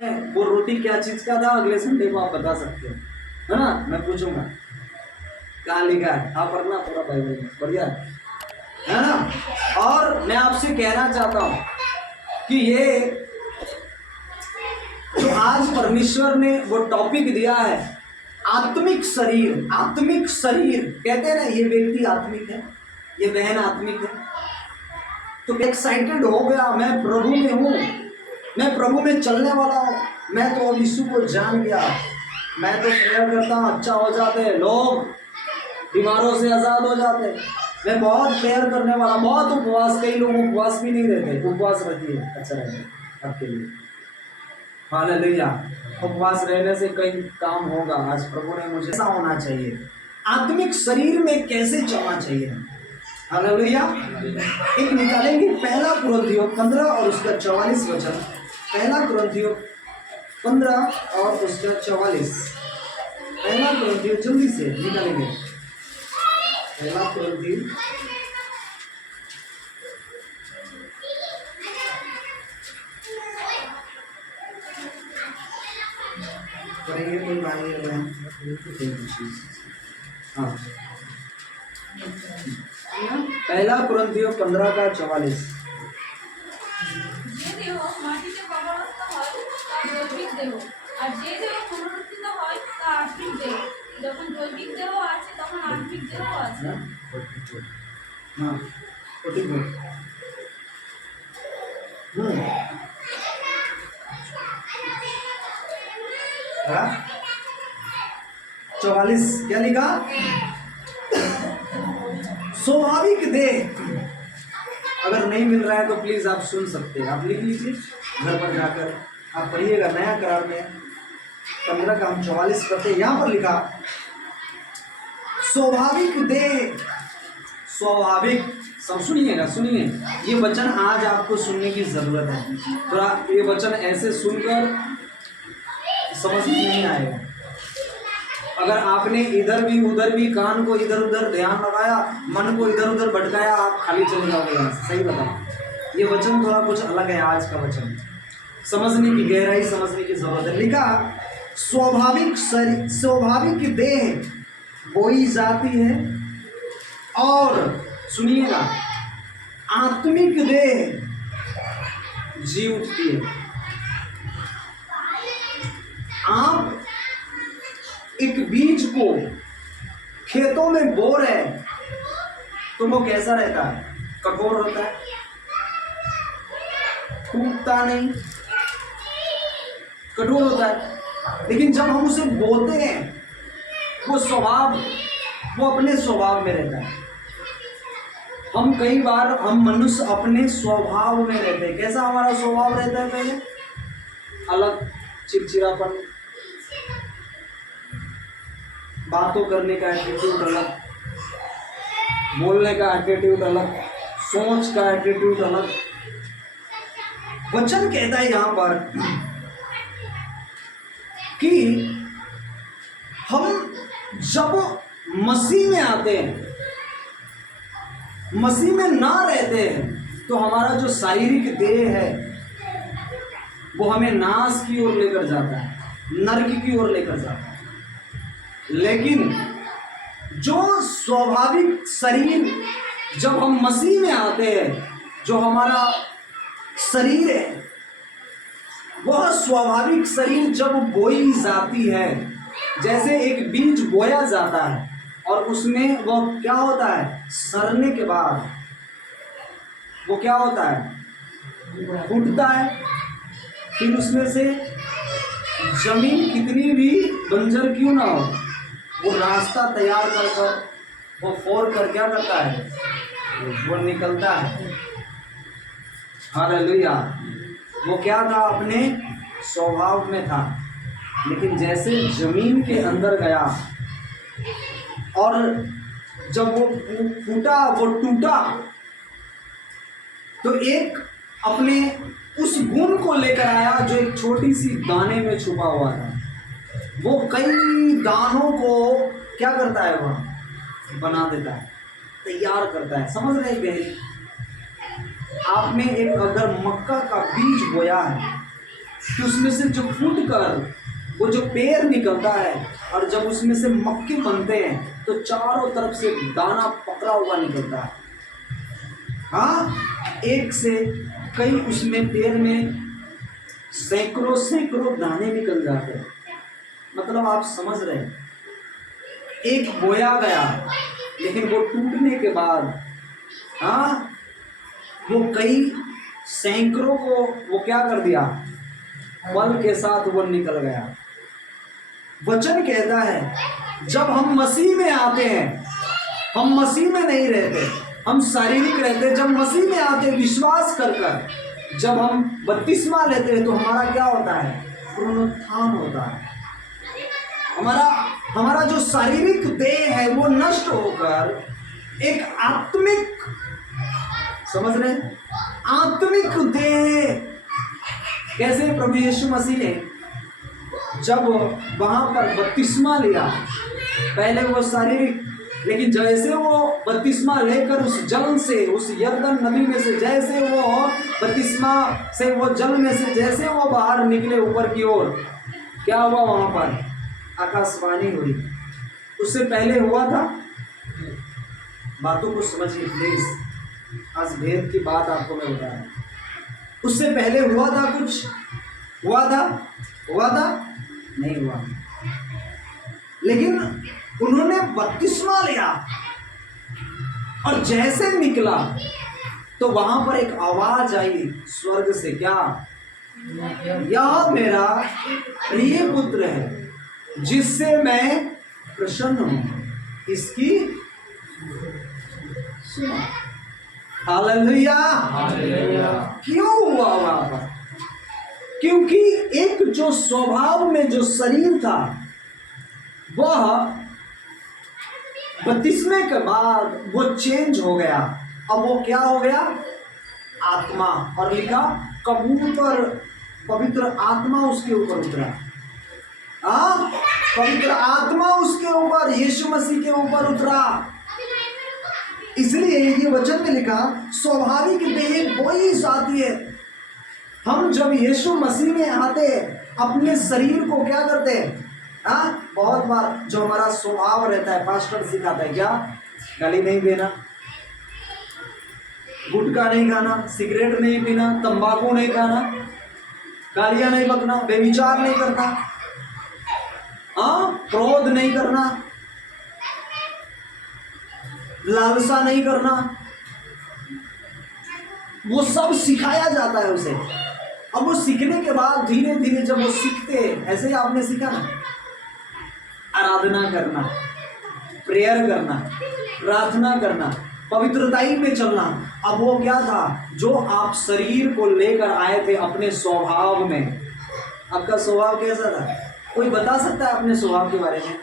वो रोटी क्या चीज का था, अगले संडे को आप बता सकते हो, है ना। मैं पूछूंगा कहाँ लिखा है, आप पढ़ना पूरा बाइबल में, बढ़िया है ना। और मैं आपसे कहना चाहता हूँ कि ये जो आज परमेश्वर ने वो टॉपिक दिया है, आत्मिक शरीर। आत्मिक शरीर कहते हैं ना, ये व्यक्ति आत्मिक है, ये बहन आत्मिक है। तो एक्साइटेड हो गया, मैं प्रभु में हूँ, मैं प्रभु में चलने वाला हूँ, मैं तो अब यीशु को जान गया, मैं तो प्रेयर करता हूँ, अच्छा हो जाते हैं लोग, बीमारों से आज़ाद हो जाते हैं, मैं बहुत प्रेयर करने वाला, बहुत उपवास, कई लोग उपवास भी नहीं रहते, उपवास रखिए, अच्छा रहेगा आपके लिए। हालेलुया। उपवास रहने से कई काम होगा, आज प्रभु ने मुझे ऐसा होना चाहिए। आत्मिक शरीर में कैसे चलना चाहिए, हालेलुया। एक निकालेंगे पहला कुरिन्थियों 15 और उसका 44 वचन। पहला कुरिन्थियों 15 और उसका 44। पहला कुरिन्थियों जल्दी से निकालेंगे। पहला कुरिन्थियों पढ़ेंगे, कोई भाई है बहन? हाँ, पहला कुरिन्थियों 15 का 44। चौवालीस क्या लिखा? स्वाभाविक देह। अगर नहीं मिल रहा है तो प्लीज आप सुन सकते हैं, आप लिख लीजिए घर पर जाकर, आप पढ़िएगा नया करार में 15 का हम 44 पढ़ते। यहाँ पर लिखा स्वाभाविक देह। स्वाभाविक, सब सुनिएगा, सुनिए, ये वचन आज आपको सुनने की जरूरत है। थोड़ा ये वचन ऐसे सुनकर समझ में नहीं आएगा। अगर आपने इधर भी उधर भी कान को इधर उधर ध्यान लगाया, मन को इधर उधर भटकाया, आप खाली चले जाओगे यहाँ से। सही बताओ, ये वचन थोड़ा कुछ अलग है आज का वचन, समझने की गहराई समझने की जरूरत है। लिखा स्वाभाविक शरीर, स्वाभाविक देह बोई जाती है और सुनिएगा आत्मिक देह जी उठती है। आप एक बीज को खेतों में बो रहे तो वो कैसा रहता है? कठोर होता है, टूटता नहीं, कठोर होता है। लेकिन जब हम उसे बोते हैं वो स्वभाव, वो अपने स्वभाव में रहता है। हम कई बार, हम मनुष्य अपने स्वभाव में रहते हैं। कैसा हमारा स्वभाव रहता है? पहले अलग, चिड़चिड़ापन, बातों करने का एटीट्यूड अलग, बोलने का एटीट्यूड अलग, सोच का एटीट्यूड अलग। वचन कहता है यहां पर कि हम जब मसीह में आते हैं, मसीह में ना रहते हैं, तो हमारा जो शारीरिक देह है वो हमें नाश की ओर लेकर जाता है, नरक की ओर लेकर जाता है। लेकिन जो स्वाभाविक शरीर, जब हम मसीह में आते हैं, जो हमारा शरीर है, वह स्वाभाविक शरीर जब बोई जाती है, जैसे एक बीज बोया जाता है और उसमें वह क्या होता है, सड़ने के बाद वो क्या होता है, फूटता है। फिर उसमें से जमीन कितनी भी बंजर क्यों ना हो, वो रास्ता तैयार कर कर, वो फोड़ कर क्या करता है, वो निकलता है। हालेलुया। वो क्या था, अपने स्वभाव में था, लेकिन जैसे जमीन के अंदर गया और जब वो फूटा, वो टूटा, तो एक अपने उस गुण को लेकर आया जो एक छोटी सी दाने में छुपा हुआ था। वो कई दानों को क्या करता है, वह बना देता है, तैयार करता है। समझ रहे गहरी? आपने एक अगर मक्का का बीज बोया है कि उसमें से जो फूट कर वो जो पेड़ निकलता है और जब उसमें से मक्के बनते हैं तो चारों तरफ से दाना पकड़ा हुआ निकलता है। हाँ, एक से कई उसमें पेड़ में सैकड़ों सैकड़ों दाने निकल जाते हैं। मतलब आप समझ रहे हैं, एक बोया गया लेकिन वो टूटने के बाद हाँ वो कई सैकड़ों को वो क्या कर दिया, बल के साथ वो निकल गया। वचन कहता है जब हम मसीह में आते हैं, हम मसीह में नहीं रहते, हम शारीरिक रहते। जब मसीह में आते विश्वास कर कर जब हम बपतिस्मा लेते हैं तो हमारा क्या होता है, पुनरुत्थान होता है। हमारा जो शारीरिक देह है वो नष्ट होकर एक आत्मिक, समझ रहे, आत्मिक देह। कैसे प्रभु यीशु मसीह ने जब वहां पर बपतिस्मा लिया, पहले वो शारीरिक, लेकिन जैसे वो बपतिस्मा लेकर उस जल से, उस यरदन नदी में से जैसे वो बपतिस्मा से वो जल में से जैसे वो बाहर निकले ऊपर की ओर, क्या हुआ वहां पर, आकाशवाणी हुई। उससे पहले हुआ था, बातों को समझिए प्लीज, आज भेद की बात आपको मैं बता रहा हूं। उससे पहले हुआ था कुछ, हुआ था नहीं हुआ, लेकिन उन्होंने बपतिस्मा लिया और जैसे निकला तो वहां पर एक आवाज आई स्वर्ग से, क्या, यह मेरा प्रिय पुत्र है जिससे मैं प्रसन्न हूं, इसकी सुनो। हालेलुया। क्यों हुआ वहां पर, क्योंकि एक जो स्वभाव में जो शरीर था वह बपतिस्मे के बाद वो चेंज हो गया। अब वो क्या हो गया, आत्मा, और लिखा कबूतर, पवित्र आत्मा उसके ऊपर उतरा। पवित्र आत्मा उसके ऊपर, यीशु मसीह के ऊपर उतरा। इसलिए ये वचन में लिखा स्वाभाविक देह वही आती है। हम जब यीशु मसीह में आते अपने शरीर को क्या करते हैं, बहुत बार जो हमारा स्वभाव रहता है, पास्टर सिखाता है क्या, गाली नहीं देना, गुटखा नहीं खाना, सिगरेट नहीं पीना, तंबाकू नहीं खाना, गालियां नहीं बकना, बेविचार नहीं करना, क्रोध नहीं करना, लालसा नहीं करना, वो सब सिखाया जाता है उसे। अब वो सीखने के बाद धीरे धीरे जब वो सीखते, ऐसे ही आपने सीखा ना, आराधना करना, प्रेयर करना, प्रार्थना करना, पवित्रताई में चलना। अब वो क्या था, जो आप शरीर को लेकर आए थे अपने स्वभाव में, आपका स्वभाव कैसा था, कोई बता सकता है अपने स्वभाव के बारे में,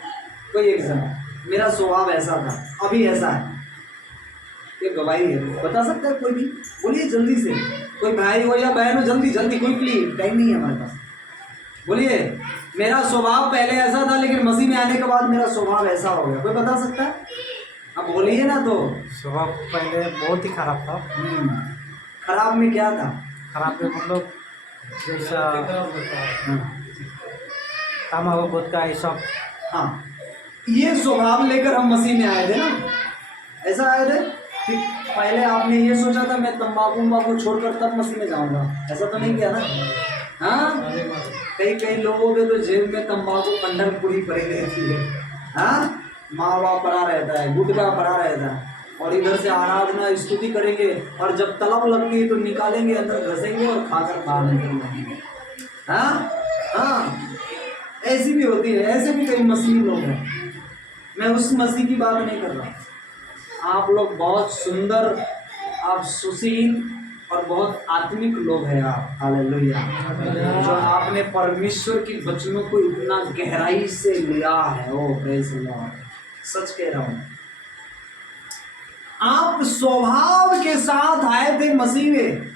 कोई एक जन, मेरा स्वभाव ऐसा था, अभी ऐसा है, ये गवाही है, बता सकता है कोई भी, बोलिए जल्दी से, कोई भाई हो या बहन हो, जल्दी जल्दी, क्विकली, टाइम नहीं है हमारे पास, बोलिए मेरा स्वभाव पहले ऐसा था लेकिन मसीह में आने के बाद मेरा स्वभाव ऐसा हो गया, कोई बता सकता है, अब बोलिए ना। तो स्वभाव पहले बहुत ही खराब था। खराब में क्या था, खराब में मतलब जैसा तम्बाकू गुटखा ये सब। हाँ, ये स्वभाव लेकर हम मसीह में आए थे ना, ऐसा आए थे कि पहले आपने ये सोचा था मैं तंबाकू छोड़कर तब मसीह में जाऊंगा, ऐसा तो नहीं किया ना। हाँ, कई लोगों के तो जेब में तंबाकू पंडल पूरी पड़ी रहती है, हाँ, मावा पड़ा रहता है, गुटखा पड़ा रहता है, और इधर से आराधना स्तुति करेंगे और जब तलब लगती है तो निकालेंगे, अंदर घसेंगे और खाकर बाहर निकल जाएंगे। हाँ, ऐसी भी होती है, ऐसे भी कई मसीह लोग हैं। मैं उस मसीह की बात नहीं कर रहा। आप लोग बहुत सुंदर, आप सुशील और बहुत आत्मिक लोग हैं आप। हालेलुया। जो आपने परमेश्वर की वचनों को इतना गहराई से लिया है, ओ प्रेज़ लॉर्ड, सच कह रहा हूं। आप स्वभाव के साथ आए थे मसीह में,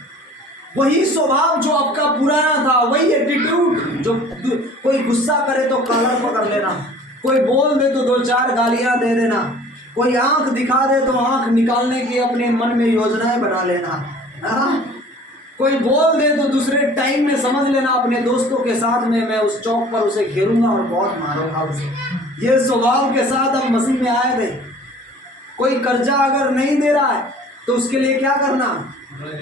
वही स्वभाव जो आपका पुराना था, वही एटीट्यूड, जो कोई गुस्सा करे तो कॉलर पकड़ लेना, कोई बोल दे तो 2-4 गालियां दे देना, कोई आंख दिखा दे तो आंख निकालने की अपने मन में योजनाएं बना लेना, कोई बोल दे तो दूसरे टाइम में समझ लेना अपने दोस्तों के साथ में मैं उस चौक पर उसे घेरूंगा और बहुत मारूंगा उसे। ये स्वभाव के साथ हम मसीह में आए थे। कोई कर्जा अगर नहीं दे रहा है तो उसके लिए क्या करना,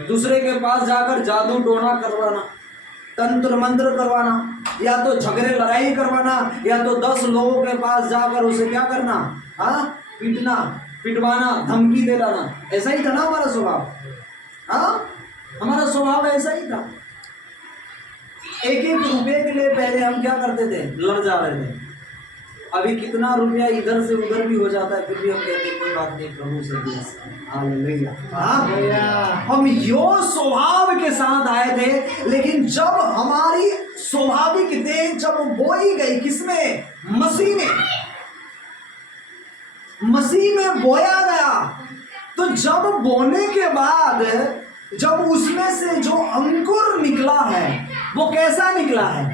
दूसरे के पास जाकर जादू टोना करवाना, तंत्र मंत्र करवाना, या तो झगड़े लड़ाई करवाना, या तो 10 लोगों के पास जाकर उसे क्या करना, हाँ, पीटना पिटवाना, धमकी दे लाना। ऐसा ही था ना हमारा स्वभाव। हाँ, हमारा स्वभाव ऐसा ही था। एक एक रुपए के लिए पहले हम क्या करते थे, लड़ जा रहे थे। अभी कितना रुपया इधर से उधर भी हो जाता है, फिर भी हम कहते हैं कोई बात नहीं, प्रभु से हालेलुया। हम यो स्वभाव के साथ आए थे, लेकिन जब हमारी स्वाभाविक देह जब बोई गई किसमें, मसीह में, मसीह में बोया गया, तो जब बोने के बाद जब उसमें से जो अंकुर निकला है वो कैसा निकला है,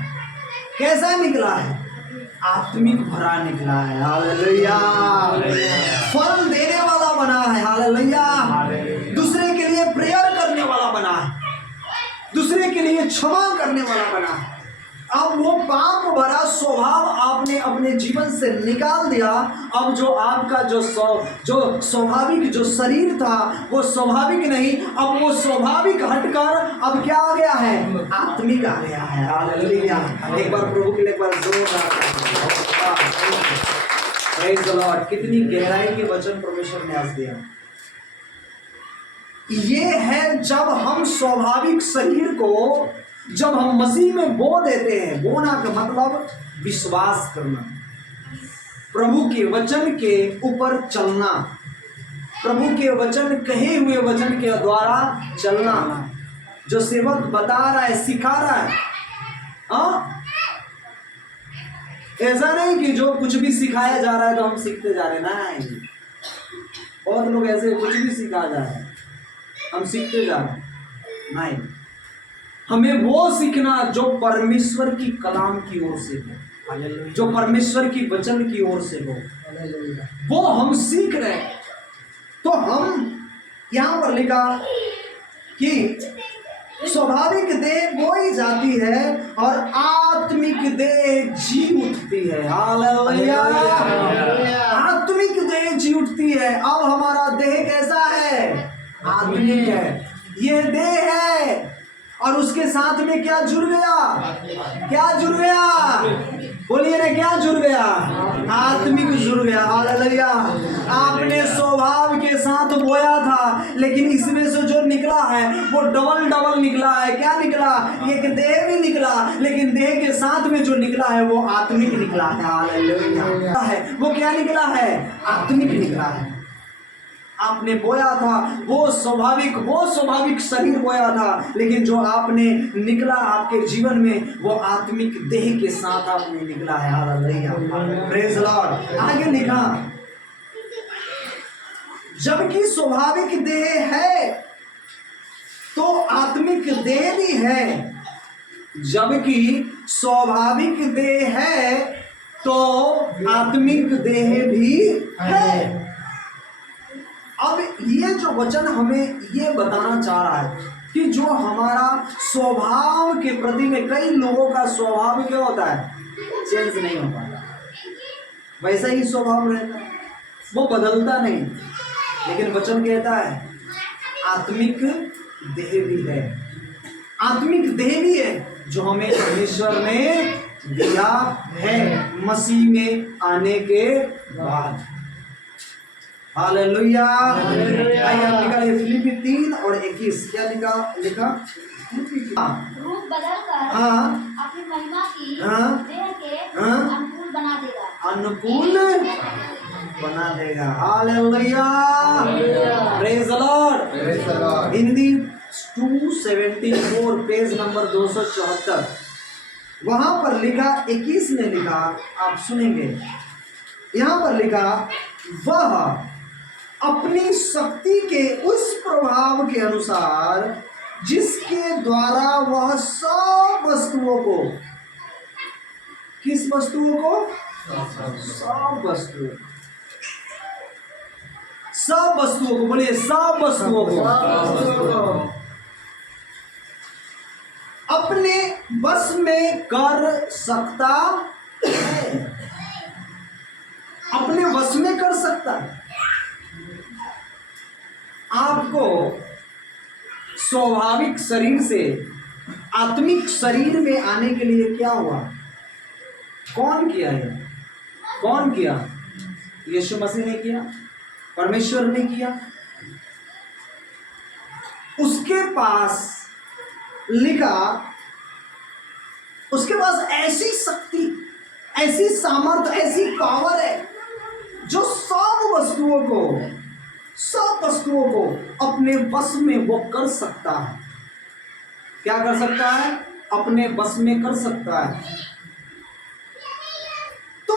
कैसा निकला है, आत्मिक भरा निकला है। हालेलुया। फल देने वाला बना है। हालेलुया। दूसरे के लिए प्रेयर करने वाला बना है, दूसरे के लिए क्षमा करने वाला बना है। अब वो पाप भरा स्वभाव आपने अपने जीवन से निकाल दिया। अब जो आपका जो स्वाभाविक जो शरीर था वो स्वाभाविक नहीं, अब वो स्वाभाविक हटकर अब क्या आ गया है, आत्मिक आ गया है। हालेलुया। एक बार प्रभु के लिए एक बार जोरदार प्रेज़ द लॉर्ड। कितनी गहराई के वचन परमेश्वर ने आज दिया। ये है जब हम स्वाभाविक शरीर को जब हम मसीह में बो देते हैं। बोना का मतलब विश्वास करना, प्रभु के वचन के ऊपर चलना, प्रभु के वचन कहे हुए वचन के द्वारा चलना। जो सेवक बता रहा है, सिखा रहा है, ऐसा नहीं कि जो कुछ भी सिखाया जा रहा है तो हम सीखते जा रहे हैं। बहुत लोग ऐसे कुछ भी सिखाया जा रहा है हम सीखते जा रहे हैं, नहीं। हमें वो सीखना जो परमेश्वर की कलाम की ओर से हो, जो परमेश्वर की वचन की ओर से हो, वो हम सीख रहे हैं। तो हम यहाँ पर लिखा कि स्वाभाविक देह बोई जाती है और आत्मिक देह जी उठती है। हालेलुया। आत्मिक देह जी उठती है। अब हमारा देह कैसा है, आत्मिक है। ये देह है और उसके साथ में क्या जुड़ गया, क्या जुड़ गया, बोलिए ना, क्या जुड़ गया, आत्मिक जुड़ गया। हालेलुया। आपने स्वभाव के साथ बोया था, लेकिन इसमें से जो निकला है वो डबल डबल निकला है। क्या निकला, एक देह भी निकला, लेकिन देह के साथ में जो निकला है वो आत्मिक निकला है। हालेलुया। है वो क्या निकला है, आत्मिक निकला है। आपने बोया था वो स्वाभाविक शरीर बोया था, लेकिन जो आपने निकला आपके जीवन में वो आत्मिक देह के साथ आपने निकला है। हालेलुया। Praise the Lord. आगे लिखा, जबकि स्वाभाविक देह है तो आत्मिक देह भी है। जबकि स्वाभाविक देह है तो आत्मिक देह भी है। अब ये जो वचन हमें ये बताना चाह रहा है कि जो हमारा स्वभाव के प्रति में, कई लोगों का स्वभाव क्या होता है, चेंज नहीं हो पाता, वैसा ही स्वभाव रहता है, वो बदलता नहीं। लेकिन वचन कहता है आत्मिक देह भी है, आत्मिक देह भी है जो हमें परमेश्वर ने दिया है मसीह में आने के बाद। हालेलुया। लिखा है फिलिपी 3 और 21, क्या लिखा रूप बदलकर हाँ अपनी महिमा की हाँ देह के हाँ अनुकूल बना देगा, अनुकूल बना देगा। Hallelujah. Praise the Lord. Hindi 274 page number 274, वहां पर लिखा 21 में लिखा, आप सुनेंगे, यहां पर लिखा, वह अपनी शक्ति के उस प्रभाव के अनुसार जिसके द्वारा वह सब वस्तुओं को, किस वस्तुओं को, सब वस्तुओं को, बोलिए सब वस्तुओं को, बस में कर सकता है, अपने वश में कर सकता है। आपको स्वाभाविक शरीर से आत्मिक शरीर में आने के लिए क्या हुआ? कौन किया है? कौन किया? यीशु मसीह ने किया, परमेश्वर ने किया। उसके पास लिखा, उसके पास ऐसी शक्ति, ऐसी सामर्थ्य, ऐसी पावर है जो सब वस्तुओं को अपने वश में वो कर सकता है। क्या कर सकता है? अपने वश में कर सकता है। तो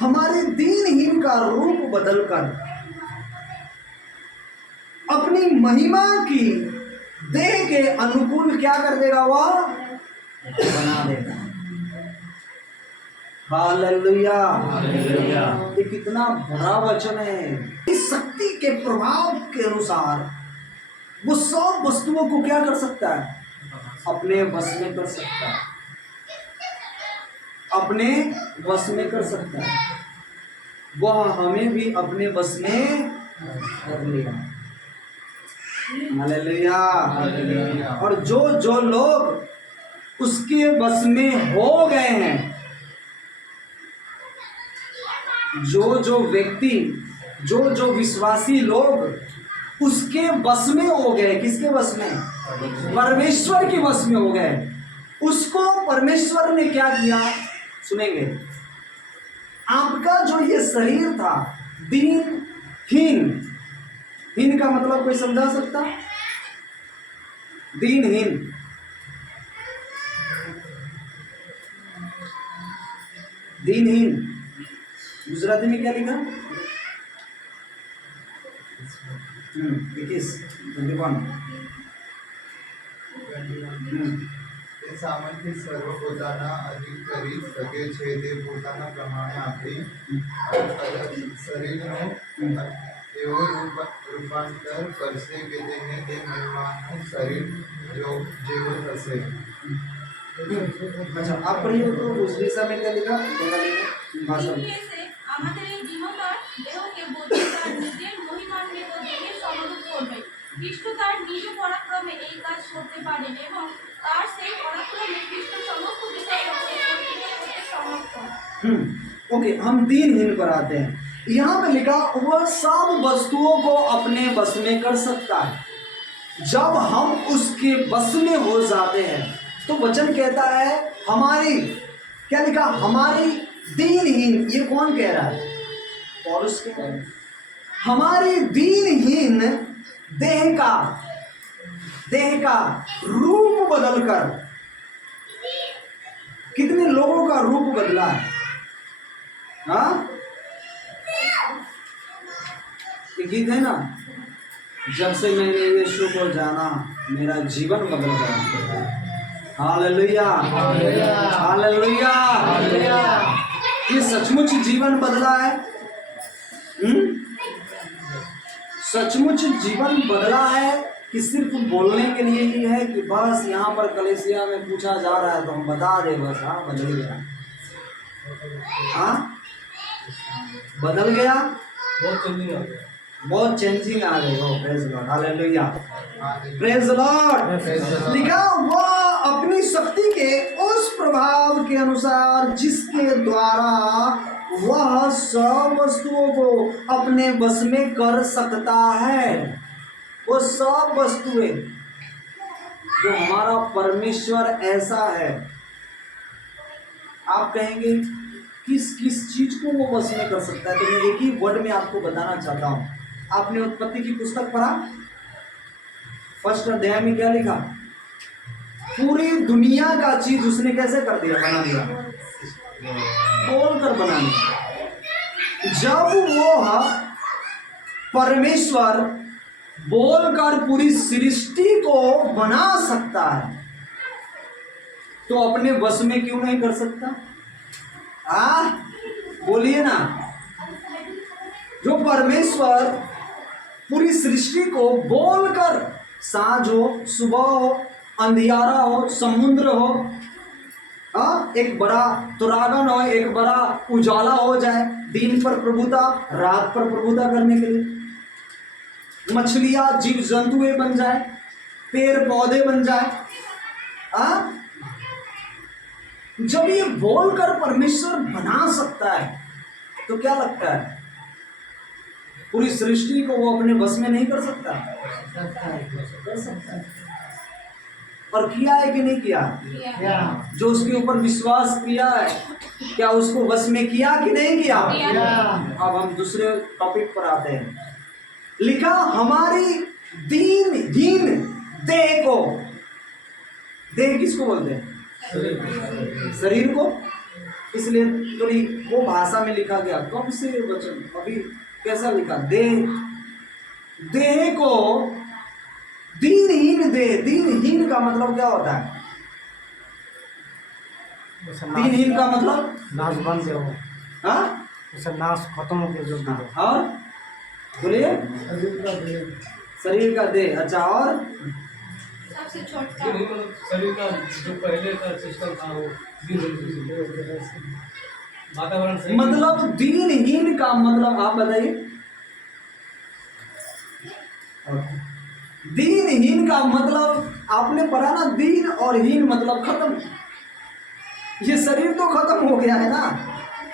हमारे दीनहीन का रूप बदलकर अपनी महिमा की देह के अनुकूल क्या कर देगा? वह बना देगा। हालेलुया। ये कितना बड़ा वचन है। इस शक्ति के प्रभाव के अनुसार वो सब वस्तुओं को क्या कर सकता है? अपने वश में कर सकता है, अपने वश में कर सकता है। वह हमें भी अपने वश में कर लेगा। हालेलुया। और जो लोग उसके वश में हो गए हैं, जो व्यक्ति, जो विश्वासी लोग उसके वश में हो गए, किसके वश में? परमेश्वर के वश में हो गए। उसको परमेश्वर ने क्या किया? सुनेंगे। आपका जो ये शरीर था दीनहीन, हीन का मतलब कोई समझा सकता? दीनहीन, दीनहीन गुजराती में क्या लिखा? 21 તે સામર્થ્ય સર્વ પોતાના અધિક કરી શકે છે. તે પોતાના પ્રમાણે આપણી શરીરનું એવો રૂપાંતર કરશે કે તેને તે મહિમાનું શરીર જેવું થશે. अच्छा, आप पढ़िए तो उस दिशा में क्या लिखा? भाषा में। से আমাদের এই জীবনদার দেহকে বদলে তার নিজের মহিমান্বিত দেহের সমরূপ করবে। খ্রিস্ট তার নিজ পরাক্রমে এই কাজ করতে পারেন এবং তার সেই পরাক্রমে খ্রিস্ট সমস্ত বিষয়কে করতে সমর্থ। ओके, हम दीनहीन पर आते हैं। यहाँ पे लिखा वह सब वस्तुओं को अपने वश में कर सकता है। जब हम उसके वश में हो जाते हैं तो वचन कहता है हमारी, क्या लिखा? हमारी दीनहीन, ये कौन कह रहा है? पौलुस कह रहा है। हमारी दीनहीन देह का रूप बदलकर, कितने लोगों का रूप बदला है? हाँ, ये गीत है ना, जब से मैंने यीशु को जाना मेरा जीवन बदल गया। Hallelujah, hallelujah. ये सचमुच जीवन बदला है। सचमुच जीवन बदला है कि सिर्फ बोलने के लिए ही है कि बस यहाँ पर कलेसिया में पूछा जा रहा है तो हम बता दें बस? हाँ, बदल गया। हाँ, बदल गया, बहुत चेंजिंग आ गई। हो, praise Lord, hallelujah, praise Lord. लिखा वह अपनी शक्ति के उस प्रभाव के अनुसार जिसके द्वारा वह सब वस्तुओं को अपने वश में कर सकता है। वो सब वस्तुएं जो हमारा परमेश्वर ऐसा है, आप कहेंगे किस किस चीज को वो वश में कर सकता है? तो मैं एक ही वर्ड में आपको बताना चाहता हूं। आपने उत्पत्ति की पुस्तक पढ़ा? फर्स्ट अध्याय में क्या लिखा? पूरी दुनिया का चीज उसने कैसे कर दिया? बना दिया, बोलकर बना दिया। जब वो परमेश्वर बोलकर पूरी सृष्टि को बना सकता है तो अपने वश में क्यों नहीं कर सकता? बोलिए ना। जो परमेश्वर पूरी सृष्टि को बोलकर, सांझ हो, सुबह हो, अंधियारा हो, समुद्र हो, एक बड़ा तुरागन हो, एक बड़ा उजाला हो जाए, दिन पर प्रभुता रात पर प्रभुता करने के लिए। मछलियां जीव जंतुएं बन जाए, पेड़ पौधे बन जाए। जब ये बोलकर परमेश्वर बना सकता है तो क्या लगता है पूरी सृष्टि को वो अपने बस में नहीं कर सकता? कर सकता है। और किया है कि नहीं किया? जो उसके ऊपर विश्वास किया है, क्या उसको बस में किया कि नहीं किया? अब हम दूसरे टॉपिक पर आते हैं। लिखा हमारी दीनहीन देह को, देह किसको बोलते हैं? शरीर को। इसलिए थोड़ी वो भाषा में लिखा गया, कब से वचन अभी कैसा लिखा? देह को दीनहीन देह। दीनहीन का मतलब क्या होता है? दीनहीन का मतलब नाश बन गया हो, हाँ, उसे नाश खत्म हो गया जो भी हो। और बोलिए शरीर का देह। अच्छा, और सबसे छोटा शरीर का जो पहले का सिस्टम था वो वातावरण सही मतलब दीनहीन का मतलब आप बताइए। दीनहीन का मतलब आपने पढ़ा ना, दीन और हीन मतलब खत्म। ये शरीर तो खत्म हो गया है ना,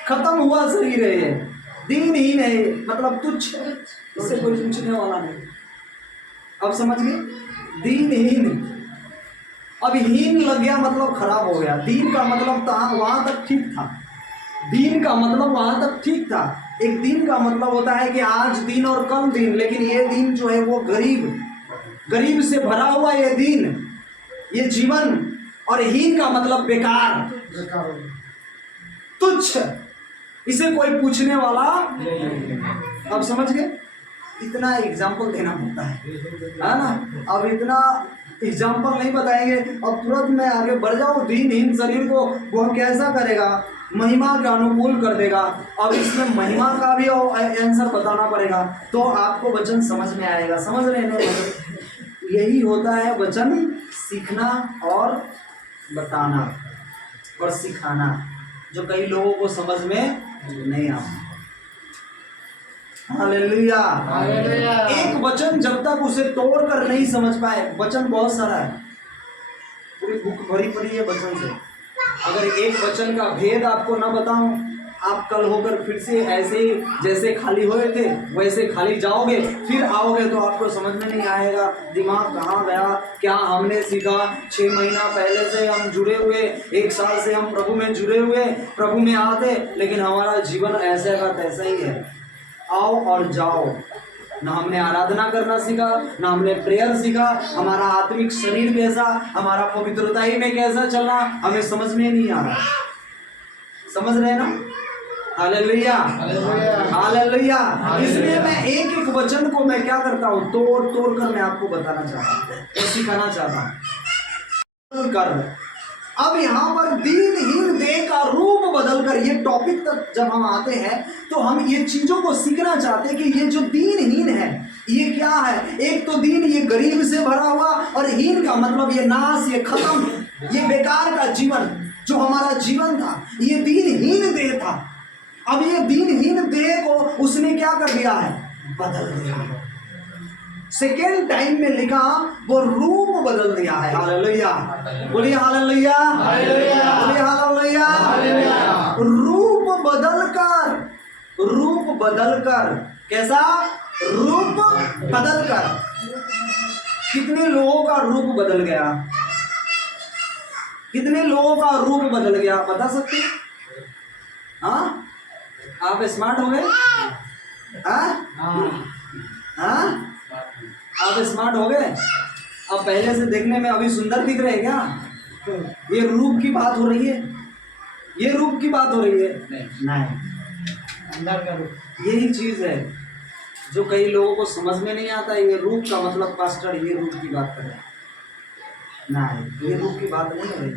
खत्म हुआ शरीर है ये। दीनहीन है मतलब तुच्छ, इससे कोई पूछने वाला नहीं। अब समझ गए? दीनहीन। अब हीन लग गया मतलब खराब हो गया। दीन का मतलब वहां तक ठीक था। दीन का मतलब वहां तक ठीक था। एक दिन का मतलब होता है कि आज दिन और कल दिन, लेकिन ये दिन जो है वो गरीब से भरा हुआ ये दिन, ये जीवन। और हीन का मतलब बेकार, तुच्छ, इसे कोई पूछने वाला। अब समझ गए? इतना एग्जाम्पल देना पड़ता है ना। अब इतना एग्जाम्पल नहीं बताएंगे, अब तुरंत मैं आगे बढ़ जाऊँ। दीनहीन शरीर को वो कैसा करेगा? महिमा के अनुकूल कर देगा। अब इसमें महिमा का भी आंसर बताना पड़ेगा तो आपको वचन समझ में आएगा। समझ रहे हैं? यही होता है वचन सीखना और बताना और सिखाना, जो कई लोगों को समझ में नहीं आता। हालेलुया। एक वचन जब तक उसे तोड़ कर नहीं समझ पाए, वचन बहुत सारा है, पूरी बुक भरी पड़ी है वचन से। अगर एक वचन का भेद आपको न बताऊं, आप कल होकर फिर से ऐसे ही जैसे खाली हुए थे वैसे खाली जाओगे, फिर आओगे तो आपको समझ में नहीं आएगा। दिमाग कहाँ गया, क्या हमने सीखा? 6 महीना पहले से हम जुड़े हुए, 1 साल से हम प्रभु में जुड़े हुए, प्रभु में आते, लेकिन हमारा जीवन ऐसे का तैसा ही है। आओ और जाओ। ना हमने आराधना करना सीखा, ना हमने प्रेयर सीखा, हमारा आत्मिक शरीर कैसा, हमारा पवित्रताई में कैसा चलना, हमें समझ में नहीं आ रहा। समझ रहे ना? Hallelujah, hallelujah. इसलिए मैं एक एक वचन को मैं क्या करता हूँ, तोड़ तोड़ कर मैं आपको बताना चाहता हूँ और सिखाना चाहता हूँ। कर अब यहाँ पर दीनहीन देह का रूप बदलकर, ये टॉपिक तक जब हम आते हैं तो हम ये चीजों को सीखना चाहते हैं कि ये जो दीनहीन है ये क्या है। एक तो दीन ये गरीब से भरा हुआ, और हीन का मतलब ये नाश, ये खत्म, ये बेकार का जीवन जो हमारा जीवन था, ये दीनहीन देह था। अब ये दीनहीन देह को उसने क्या कर दिया है? बदल दिया। सेकेंड टाइम में लिखा वो रूप बदल दिया है। हालेलुया, बोलिए हालेलुया, बोलिए हालेलुया। रूप बदलकर कैसा? रूप बदलकर। कितने लोगों का रूप बदल गया? कितने लोगों का रूप बदल गया बता सकते हैं? हाँ, आप स्मार्ट हो गए? हाँ, आप स्मार्ट हो गए? अब पहले से देखने में अभी सुंदर दिख रहे हैं क्या? ये रूप की बात हो रही है, ये रूप की बात हो रही है? नहीं, अंदर का रूप। यही चीज है जो कई लोगों को समझ में नहीं आता। ये रूप का मतलब पास्टर ये रूप की बात कर रहे हैं। नहीं, ये रूप की बात नहीं हो रही।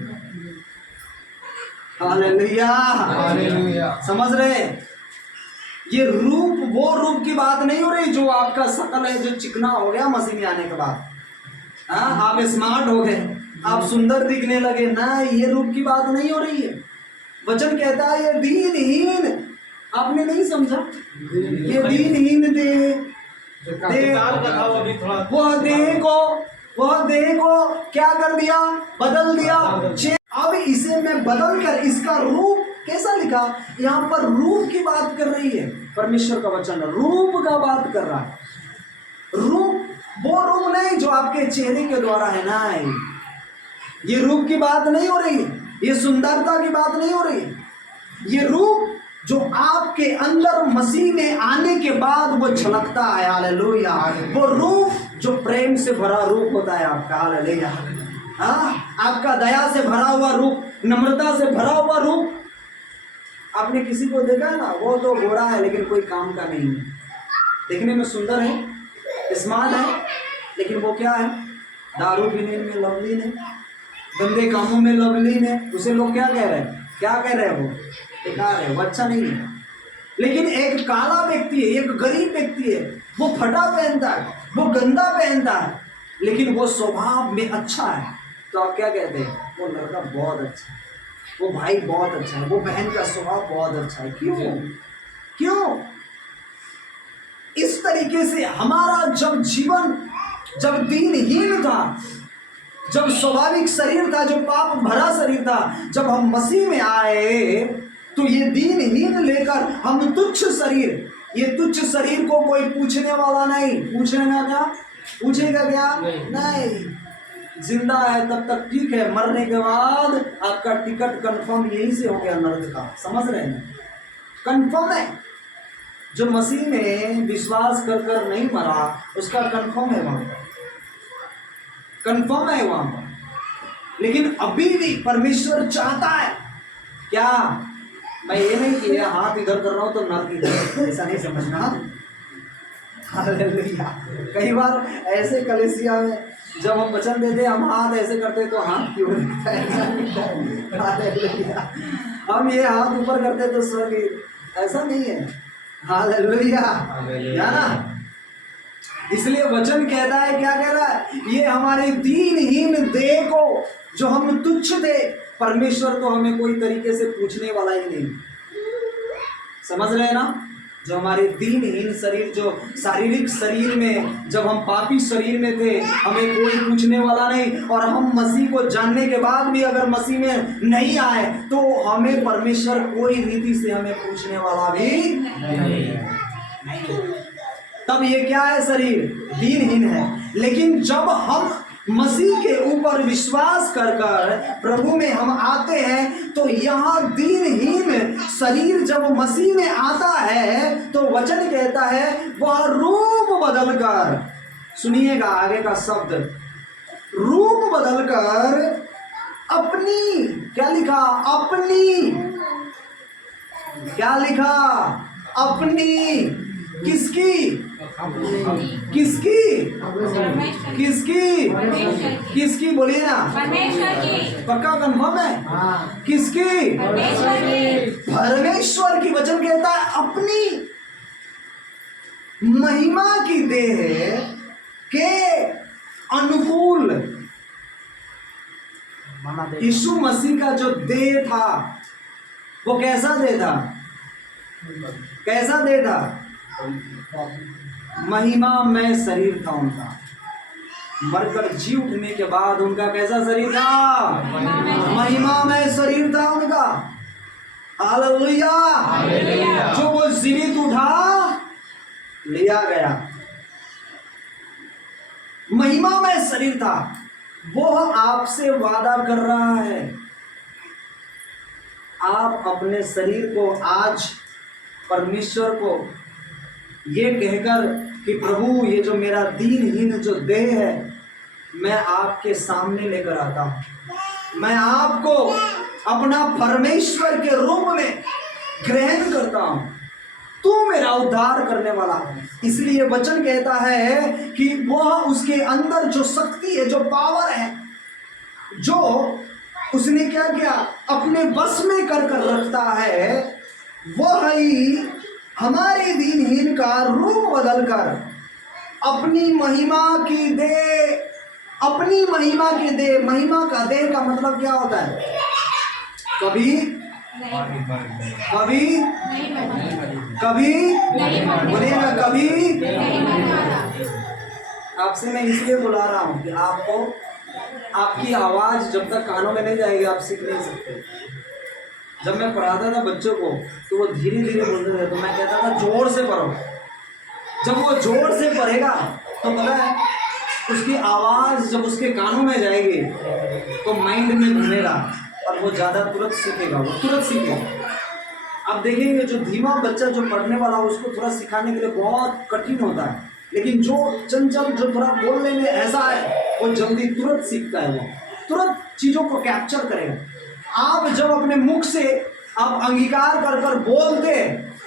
Hallelujah, hallelujah. समझ रहे? ये रूप वो रूप की बात नहीं हो रही जो आपका शकल है, जो चिकना हो गया मसीह में आने के बाद। हाँ, आप स्मार्ट हो गए, आप सुंदर दिखने लगे ना, ये रूप की बात नहीं हो रही है। वचन कहता है ये दीनहीन, आपने नहीं समझा, ये दीनहीन देह, जो काल का था वो अभी थोड़ा वह देह को क्या कर दिया, बदल दिया। अब इसे मैं बदल कर इसका रूप कैसा लिखा, यहाँ पर रूप की बात कर रही है परमेश्वर का वचन, रूप का बात कर रहा है। रूप वो रूप नहीं जो आपके चेहरे के द्वारा है ना, ये रूप की बात नहीं हो रही है, ये सुंदरता की बात नहीं हो रही है। ये रूप जो आपके अंदर मसीह में आने के बाद वो झलकता है, हालेलुया। वो रूप जो प्रेम से भरा रूप होता है आपका, हालेलुया। हाँ, आपका दया से भरा हुआ रूप, नम्रता से भरा हुआ रूप। आपने किसी को देखा है ना, वो तो गोरा है लेकिन कोई काम का नहीं है, देखने में सुंदर है, स्मार्ट है, लेकिन वो क्या है, दारू पीने में लवलीन है, गंदे कामों में लवलीन है। उसे लोग क्या कह रहे हैं, क्या कह रहे हैं, वो बेकार है, वो अच्छा नहीं है। लेकिन एक काला व्यक्ति है, एक गरीब व्यक्ति है, वो फटा पहनता है, वो गंदा पहनता है, लेकिन वो स्वभाव में अच्छा है, तो आप क्या कहते हैं, वो लड़का बहुत अच्छा है, वो भाई बहुत अच्छा है, वो बहन का स्वभाव बहुत अच्छा है। क्यों? इस तरीके से हमारा जब जीवन, जब दीनहीन था, जब स्वाभाविक शरीर था, जो पाप भरा शरीर था, जब हम मसीह में आए तो ये दीनहीन लेकर हम तुच्छ शरीर, ये तुच्छ शरीर को कोई पूछने वाला नहीं, पूछेगा क्या, पूछेगा क्या, नहीं। जिंदा है तब तक ठीक है, मरने के बाद आपका टिकट कंफर्म यहीं से हो गया नर्क का, समझ रहे हैं, कंफर्म है। जो मसीह में विश्वास कर कर नहीं मरा उसका कंफर्म है, वहां पर कंफर्म है वहां पर। लेकिन अभी भी परमेश्वर चाहता है क्या, मैं ये नहीं कि हाथ इधर कर रहा हूं तो नर्क इधर, ऐसा नहीं समझना। हालेलुया। कई बार ऐसे कलीसिया में जब हम वचन देते हम हाथ ऐसे करते तो हाथ क्यों दिखता है, हालेलुया। हम ये हाथ ऊपर करते तो स्वर्ग, ऐसा नहीं है, हालेलुया, क्या ना। इसलिए वचन कहता है, क्या कह रहा है, ये हमारे दीनहीन देह को, जो हम तुच्छ थे, परमेश्वर तो हमें कोई तरीके से पूछने वाला ही नहीं, समझ रहे हैं ना। जो हमारे दीनहीन शरीर, जो शारीरिक शरीर में, जब हम पापी शरीर में थे, हमें कोई पूछने वाला नहीं। और हम मसीह को जानने के बाद भी अगर मसीह में नहीं आए तो हमें परमेश्वर कोई रीति से हमें पूछने वाला भी नहीं। तब ये क्या है, शरीर दीनहीन है। लेकिन जब हम मसीह के ऊपर विश्वास कर कर प्रभु में हम आते हैं तो यहाँ दीनहीन शरीर जब मसीह में आता है तो वचन कहता है वह रूप बदलकर, सुनिएगा आगे का शब्द, रूप बदलकर अपनी, क्या लिखा, अपनी, क्या लिखा, अपनी, किसकी, किसकी, किसकी, किसकी, बोलिए ना, परमेश्वर की, पक्का कंफर्म है, हाँ। किसकी, परमेश्वर की, परमेश्वर की। वचन कहता है अपनी महिमा की देह के अनुकूल। माना दे, यीशु मसीह का जो देह था वो कैसा देह था, कैसा देह था, महिमा में शरीर था उनका। मरकर जी उठने के बाद उनका कैसा शरीर था, महिमा में शरीर था उनका, हालेलुया। जो वो जीवित उठा लिया गया, महिमा में शरीर था। वो आपसे वादा कर रहा है, आप अपने शरीर को आज परमेश्वर को ये कहकर कि प्रभु ये जो मेरा दीनहीन जो देह है मैं आपके सामने लेकर आता हूँ, मैं आपको अपना परमेश्वर के रूप में ग्रहण करता हूँ, तू मेरा उद्धार करने वाला है। इसलिए वचन कहता है कि वह उसके अंदर जो शक्ति है, जो पावर है, जो उसने क्या किया, अपने बस में कर कर रखता है, वह ही हमारे दीनहीन का रूप बदलकर अपनी महिमा की दे अपनी महिमा के देह। महिमा का देह का मतलब क्या होता है? कभी कभी कभी बोलिए ना, कभी। आपसे मैं इसलिए बुला रहा हूँ कि आपको आपकी आवाज जब तक कानों में नहीं जाएगी आप सीख नहीं सकते। जब मैं पढ़ाता था बच्चों को तो वो धीरे धीरे बोलते थे, तो मैं कहता था जोर से पढ़ो। जब वो जोर से पढ़ेगा तो पता है उसकी आवाज जब उसके कानों में जाएगी तो माइंड में घूमेगा और वो ज़्यादा तुरंत सीखेगा, वो तुरंत सीखेगा। आप देखेंगे जो धीमा बच्चा जो पढ़ने वाला उसको थोड़ा सिखाने के लिए बहुत कठिन होता है, लेकिन जो चंचल जो थोड़ा बोलने में ऐसा है वो जल्दी तुरंत सीखता है, वो तुरंत चीज़ों को कैप्चर करेगा। आप जब अपने मुख से आप अंगीकार कर कर बोलते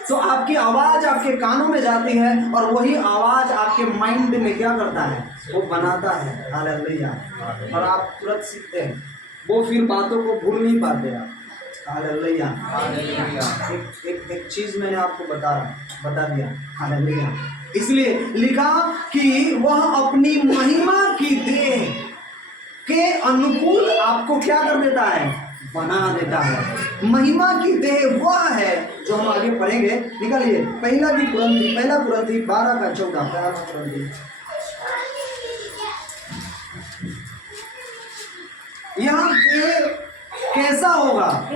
तो आपकी आवाज़ आपके कानों में जाती है और वही आवाज़ आपके माइंड में क्या करता है? वो बनाता है। हालेलुया। और आप तुरंत सीखते हैं, वो फिर बातों को भूल नहीं पाते आप। हालेलुया। एक चीज़ मैंने आपको बता दिया। हालेलुया। इसलिए लिखा कि वह अपनी महिमा की देह के अनुकूल आपको क्या कर देता है? बना देता है। महिमा की देह वह है जो हम आगे पढ़ेंगे। निकालिए पहला कुरिन्थी 12:14। यहाँ देह कैसा होगा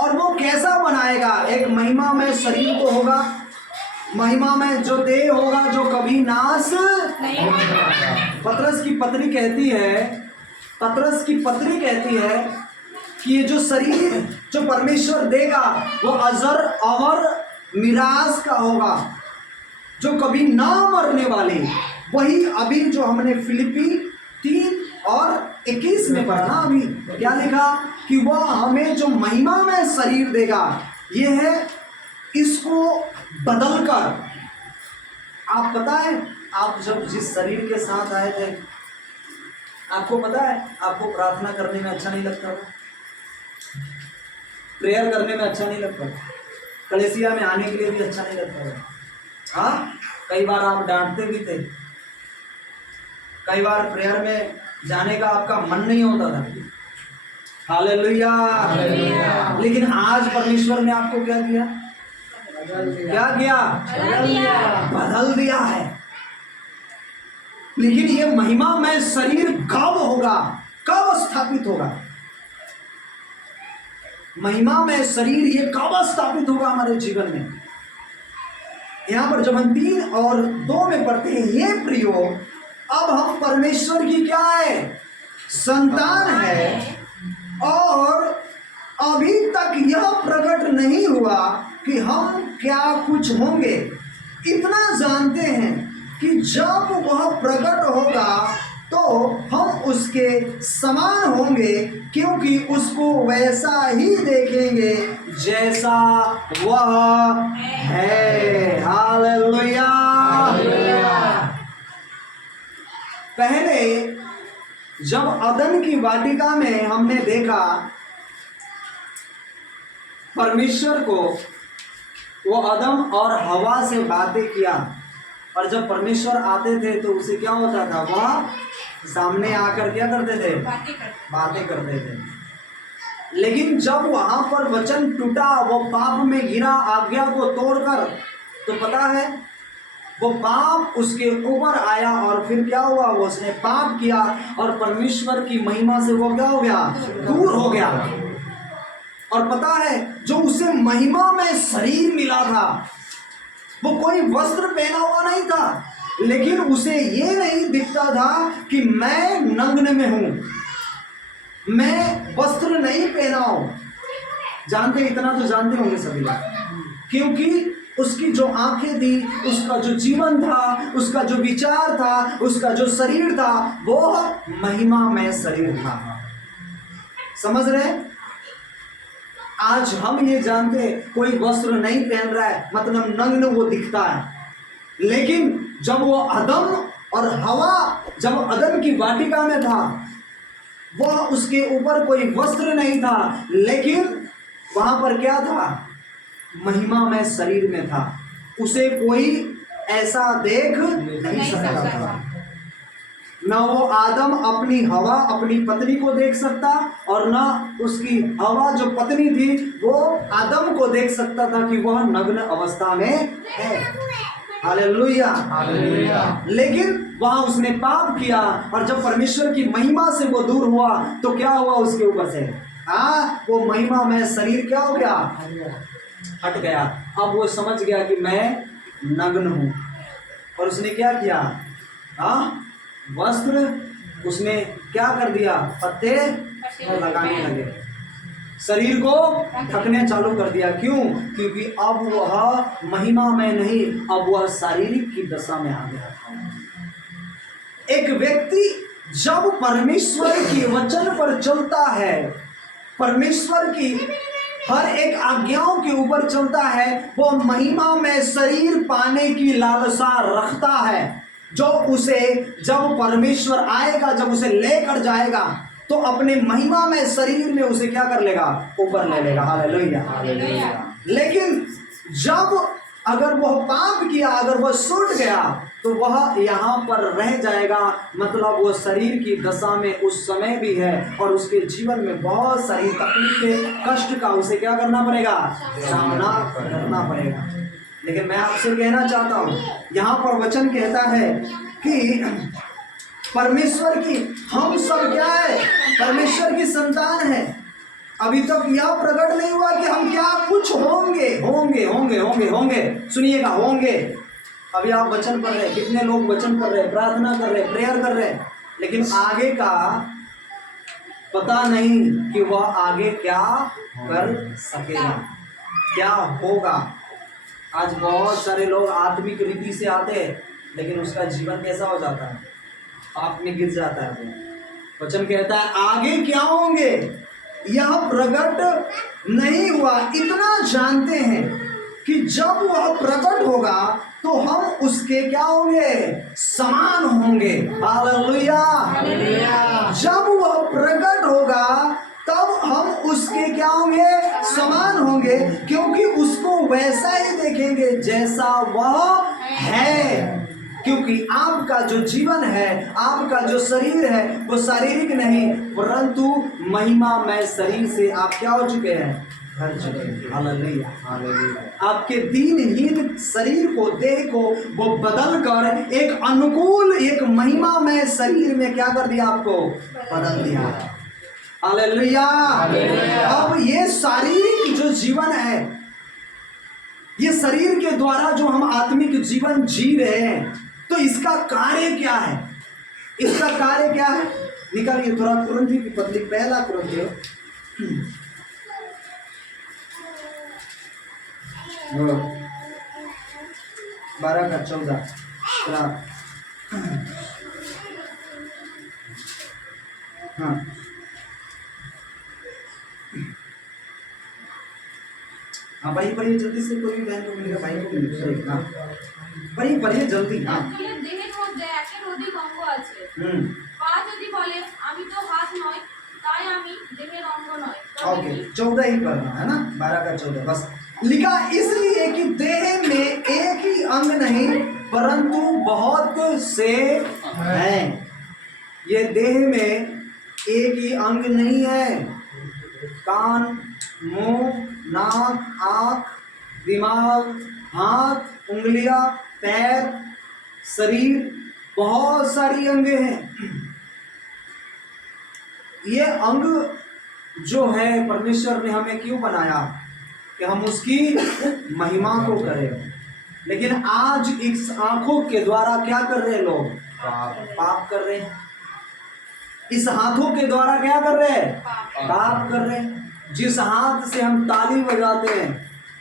और वो कैसा बनाएगा? एक महिमा में शरीर तो होगा, महिमा में जो देह होगा जो कभी नाश नहीं होगा। पतरस की पत्री कहती है कि ये जो शरीर जो परमेश्वर देगा वो अजर और मिराज का होगा, जो कभी ना मरने वाले। वही अभी जो हमने फिलिपी 3:21 में पढ़ा ना, अभी क्या लिखा कि वह हमें जो महिमा में शरीर देगा, ये है इसको बदलकर। आप पता है आप जब जिस शरीर के साथ आए थे, आपको पता है आपको प्रार्थना करने में अच्छा नहीं लगता था, प्रेयर करने में अच्छा नहीं लगता, कलेसिया में आने के लिए भी अच्छा नहीं लगता था। हाँ, कई बार आप डांटते भी थे, कई बार प्रेयर में जाने का आपका मन नहीं होता था। हालेलुया। लेकिन आज परमेश्वर ने आपको क्या किया? बदल दिया है। लेकिन ये महिमा में शरीर कब होगा, कब स्थापित होगा? महिमा में शरीर ये कब स्थापित होगा हमारे जीवन में? यहां पर जब हम 3 और 2 में पढ़ते हैं, ये प्रियो अब हम परमेश्वर की क्या है? संतान है, और अभी तक यह प्रकट नहीं हुआ कि हम क्या कुछ होंगे। इतना जानते हैं कि जब वह प्रकट होगा तो हम उसके समान होंगे, क्योंकि उसको वैसा ही देखेंगे जैसा वह है। हालेलुया। पहले जब अदन की वाटिका में हमने देखा परमेश्वर को, वो आदम और हवा से बातें किया, और जब परमेश्वर आते थे तो उसे क्या होता था? वह सामने आकर क्या करते थे? बातें करते थे। लेकिन जब वहां पर वचन टूटा, वो पाप में गिरा आज्ञा को तोड़कर, तो पता है वो पाप उसके ऊपर आया, और फिर क्या हुआ? वो उसने पाप किया और परमेश्वर की महिमा से वो क्या हो गया? दूर हो गया। और पता है जो उसे महिमा में शरीर मिला था, वो कोई वस्त्र पहना हुआ नहीं था, लेकिन उसे ये नहीं दिखता था कि मैं नग्न में हूं, मैं वस्त्र नहीं पहना हूं। जानते, इतना तो जानते होंगे सभी लोग, क्योंकि उसकी जो आंखें थी, उसका जो जीवन था, उसका जो विचार था, उसका जो शरीर था, वो महिमा में शरीर था। समझ रहे? आज हम ये जानते कोई वस्त्र नहीं पहन रहा है मतलब नग्न वो दिखता है, लेकिन जब वो आदम और हवा जब अदन की वाटिका में था, वह उसके ऊपर कोई वस्त्र नहीं था, लेकिन वहां पर क्या था? महिमा में शरीर में था। उसे कोई ऐसा देख नहीं सकता था। ना वो आदम अपनी हवा अपनी पत्नी को देख सकता और ना उसकी हवा जो पत्नी थी वो आदम को देख सकता था कि वह नग्न अवस्था में है। हालेलुया। हालेलुया। लेकिन वहां उसने पाप किया और जब परमेश्वर की महिमा से वो दूर हुआ तो क्या हुआ उसके ऊपर से? वो महिमा में शरीर क्या हो गया? हट गया। अब वो समझ गया कि मैं नग्न हूं और उसने क्या किया? वस्त्र उसने क्या कर दिया? पत्ते लगाने लगे, शरीर को ढकने चालू कर दिया। क्यों? क्योंकि अब वह महिमा में नहीं, अब वह शारीरिक की दशा में आ गया। एक व्यक्ति जब परमेश्वर की वचन पर चलता है, परमेश्वर की हर एक आज्ञाओं के ऊपर चलता है, वो महिमा में शरीर पाने की लालसा रखता है, जो उसे जब परमेश्वर आएगा, जब उसे लेकर जाएगा तो अपने महिमा में शरीर में उसे क्या कर लेगा? ऊपर ले लेगा। हालेलुया। लेकिन जब अगर वह पाप किया, अगर वह छूट गया तो वह यहाँ पर रह जाएगा। मतलब वो शरीर की दशा में उस समय भी है और उसके जीवन में बहुत सारी तकलीफें, कष्ट का उसे क्या करना पड़ेगा? सामना करना पड़ेगा। लेकिन मैं आपसे कहना चाहता हूँ, यहाँ पर वचन कहता है कि परमेश्वर की हम सब क्या है? परमेश्वर की संतान है। अभी तक यह प्रकट नहीं हुआ कि हम क्या कुछ होंगे होंगे होंगे होंगे होंगे। सुनिएगा, होंगे। अभी आप वचन पढ़ रहे हैं, कितने लोग वचन पढ़ रहे हैं, प्रार्थना कर रहे हैं, प्रेयर कर रहे हैं, लेकिन आगे का पता नहीं कि वह आगे क्या कर सकेगा, क्या होगा। आज बहुत सारे लोग आत्मिक रीति से आते हैं लेकिन उसका जीवन कैसा हो जाता है? पाप में गिर जाता है। वचन कहता है आगे क्या होंगे यह प्रकट नहीं हुआ। इतना जानते हैं कि जब वह प्रकट होगा तो हम उसके क्या होंगे? समान होंगे। हालेलुया। जब वह प्रकट होगा तब हम उसके क्या होंगे? समान होंगे, क्योंकि उसको वैसा ही देखेंगे जैसा वह है। क्योंकि आपका जो जीवन है, आपका जो शरीर है, वो शारीरिक नहीं परंतु महिमा में शरीर से आप क्या हो चुके हैं? भर चुके हैं। हालेलुया। हालेलुया। आपके दीनहीन शरीर को, देह को वो बदल कर एक अनुकूल, एक महिमा में शरीर में क्या कर दिया? आपको बदल दिया। हालेलुया। अब ये शारीरिक जो जीवन है, ये शरीर के द्वारा जो हम आत्मिक जीवन जी रहे हैं, तो इसका कार्य क्या है? इसका कार्य क्या है? निकालिए थोड़ा कुरिन्थियों की पत्री, पहला कुरिन्थियों 12:14। हाँ भाई पढ़िए जल्दी से, कोई भी बहन को मिलेगा, भाई को मिलेगा। हाँ पढ़िए जल्दी। हाँ দেহের মধ্যে একের অধিক অঙ্গ আছে। পা যদি বলে আমি তো হাত নয়, তাই আমি দেহের অঙ্গ নয়। ओके 14 ही पढ़ना है ना, 12:14 बस। लिखा इसलिए कि देह में एक ही अंग नहीं परंतु बहुत से हैं। ये देह में एक ही अंग नहीं है। कान, मुंह, नाक, आँख, दिमाग, हाथ, उंगलियां, पैर, शरीर, बहुत सारी अंग हैं। ये अंग जो है परमेश्वर ने हमें क्यों बनाया? कि हम उसकी महिमा को करें। लेकिन आज इस आंखों के द्वारा क्या कर रहे हैं लोग? पाप कर रहे हैं। इस हाथों के द्वारा क्या कर रहे हैं? पाप कर रहे हैं। जिस हाथ से हम ताली बजाते हैं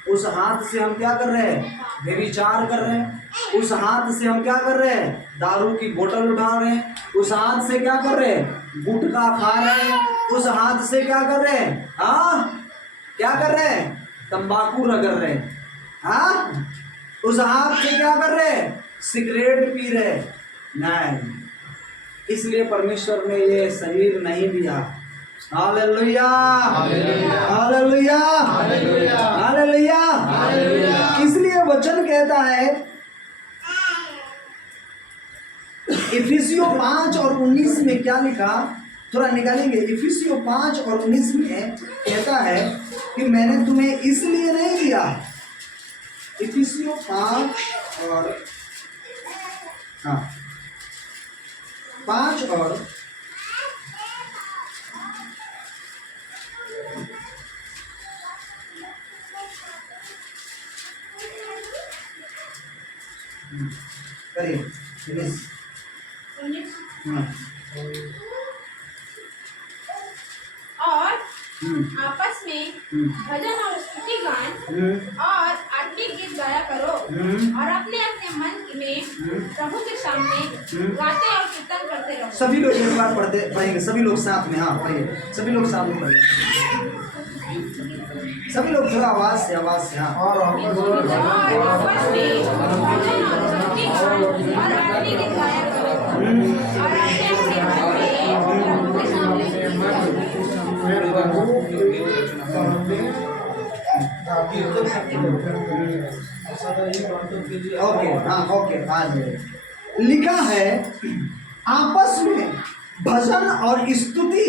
उस हाथ से हम क्या कर रहे हैं? व्यभिचार कर रहे हैं। उस हाथ से हम क्या कर रहे हैं? दारू की बोतल उठा रहे हैं। उस हाथ से क्या कर रहे हैं? गुटखा खा रहे हैं। उस हाथ से क्या कर रहे हैं? क्या कर रहे हैं? तंबाकू रगड़ रहे हैं। उस हाथ से क्या कर रहे हैं? सिगरेट पी रहे हैं। नहीं, इसलिए परमेश्वर ने ये शरीर नहीं दिया। हालेलुया। हालेलुया। हालेलुया। इसलिए वचन कहता है इफिसियों 5 और 19 में क्या लिखा, थोड़ा निकालेंगे। इफिसियों 5 और 19 में कहता है कि मैंने तुम्हें इसलिए नहीं दिया है। इफिसियों 5 और 5 और करिए 19। 19 और आपस में भजन और स्तुति गान और आत्मिक गीत गाया करो और अपने अपने मन में प्रभु के सामने गाते और कीर्तन करते रहो। सभी लोग एक बार पढ़ेंगे, सभी लोग साथ में। हाँ पढ़िए, सभी लोग साथ में पढ़िए, सभी लोग थोड़ा आवाज से। हाँ और और आपस में भजन और स्तुति गान और आत्मिक गीत गाया करो और अपने अपने मन में प्रभु के सामने ओके। हाँ ओके, आज लिखा है आपस में भजन और स्तुति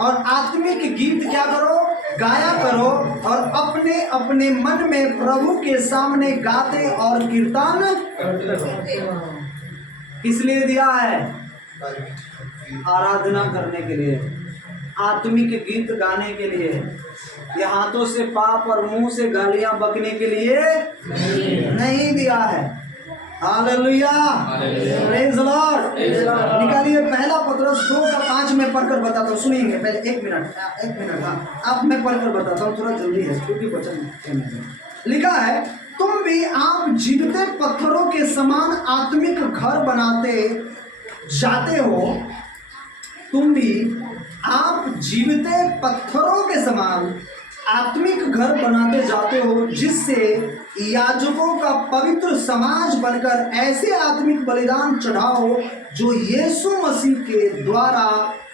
और आत्मिक गीत क्या करो, गाया करो और अपने अपने मन में प्रभु के सामने गाते और कीर्तन किस लिए दिया है? आराधना करने के लिए, आत्मिक गीत गाने के लिए, ये हाथों से पाप और मुंह से गालियां बकने के लिए नहीं दिया है। Hallelujah, praise the Lord. निकालिए पहला पतरस 2:5 में पढ़कर बताता हूँ, सुनिएंगे पहले। एक मिनट। हाँ अब मैं पढ़कर बताता हूँ, थोड़ा जल्दी है क्योंकि वचन लिखा है, तुम भी आप जीवते पत्थरों के समान आत्मिक घर बनाते जाते हो। तुम भी आप जीवते पत्थरों के समान आत्मिक घर बनाते जाते हो, जिससे याजकों का पवित्र समाज बनकर ऐसे आत्मिक बलिदान चढ़ाओ जो यीशु मसीह के द्वारा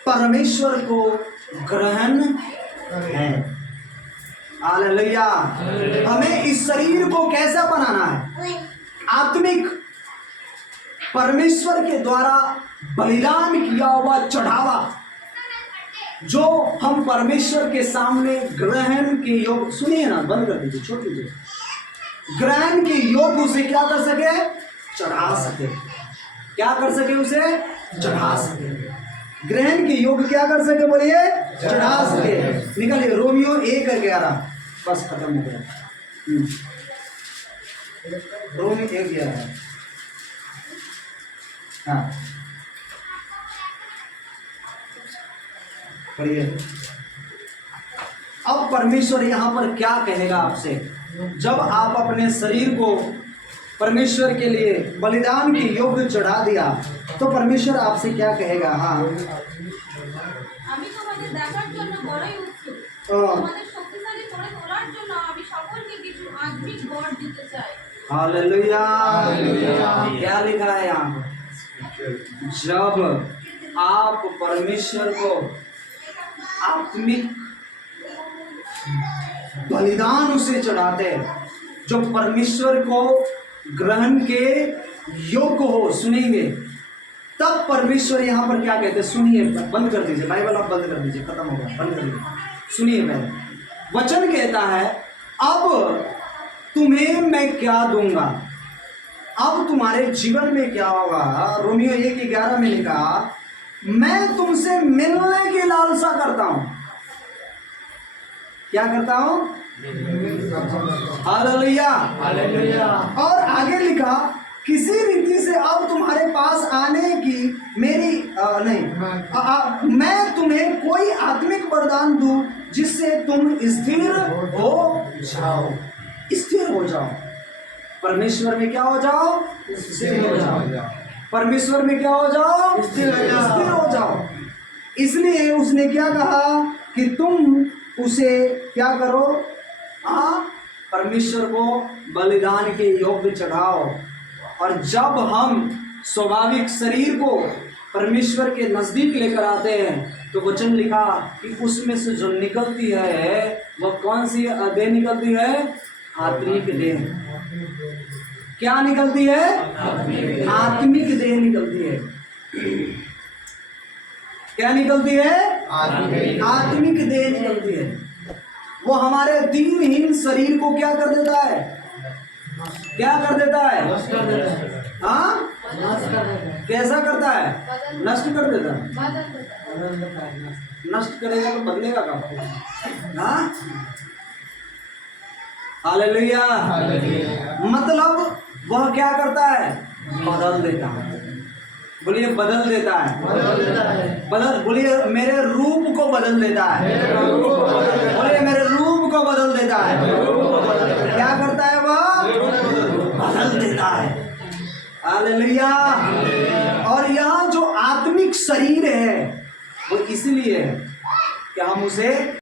परमेश्वर को ग्रहण है। हालेलुया। हमें इस शरीर को कैसा बनाना है? आत्मिक, परमेश्वर के द्वारा बलिदान किया हुआ चढ़ावा जो हम परमेश्वर के सामने ग्रहण के योग, सुनिए ना, बंद कर दीजिए, छोड़ दीजिए, ग्रहण के योग उसे क्या कर सके? चढ़ा सके। क्या कर सके? उसे चढ़ा सके। ग्रहण के योग क्या कर सके? बोलिए, चढ़ा सके। निकलिए रोमियो 1:11, बस खत्म हो गया। रोमियो 1:11। हाँ पढ़िए। अब परमेश्वर यहाँ पर क्या कहेगा आपसे? जब आप अपने शरीर को परमेश्वर के लिए बलिदान के योग्य चढ़ा दिया तो परमेश्वर आपसे क्या कहेगा? हाँ, আমি তোমাদের দেখার জন্য বড়ই উৎসুক, তোমাদের শক্তিশালী করে তোলার জন্য আমি সকলকে কিছু আত্মিক বর দিতে চাই। हालेलुया। क्या लिखा है यहाँ पर? जब आप परमेश्वर को आत्मिक बलिदान उसे चढ़ाते हैं जो परमेश्वर को ग्रहण के योग्य हो, सुनेंगे तब परमेश्वर यहाँ पर क्या कहते हैं? सुनिए, बंद कर दीजिए बाइबल, आप बंद कर दीजिए, खत्म हो गया, बंद कर दीजिए। सुनिए पहले वचन कहता है, अब तुम्हें मैं क्या दूंगा? अब तुम्हारे जीवन में क्या होगा? रोमियो 1:11 में लिखा, मैं तुमसे मिलने की लालसा करता हूं। क्या करता हूं? हालेलुया। और आगे लिखा, किसी रीति से अब तुम्हारे पास आने की मेरी मैं तुम्हें कोई आत्मिक वरदान दूं जिससे तुम स्थिर हो जाओ। स्थिर हो जाओ। परमेश्वर में क्या हो जाओ? स्थिर हो जाओ। परमेश्वर में क्या हो जाओ? स्थिर हो जाओ। इसलिए उसने क्या कहा कि तुम उसे क्या करो? परमेश्वर को बलिदान के योग्य चढ़ाओ। और जब हम स्वाभाविक शरीर को परमेश्वर के नजदीक लेकर आते हैं तो वचन लिखा कि उसमें से जो निकलती है वह कौन सी देह निकलती है? आत्मिक देह। क्या निकलती है? आत्मिक देह निकलती है। क्या निकलती है? आत्मिक आत्मिक देह निकलती है। वो हमारे दीनहीन शरीर को क्या कर देता है? क्या कर देता है? नष्ट कर देता है। हाँ, नष्ट कर देता है। कैसा करता है? नष्ट कर देता है। बदल देता है नष्ट। नष्ट करेगा तो बदलेगा कब? हाँ, हालेलुया। मतलब वह क्या करता है? बदल देता है। बोलिए बदल देता है। बदल देता है। बदल, बोलिए मेरे रूप को बदल देता है। बोलिए मेरे रूप को बदल देता है। क्या करता है वह? बदल देता है। हालेलुया। और यह जो आत्मिक शरीर है वो इसलिए है कि हम उसे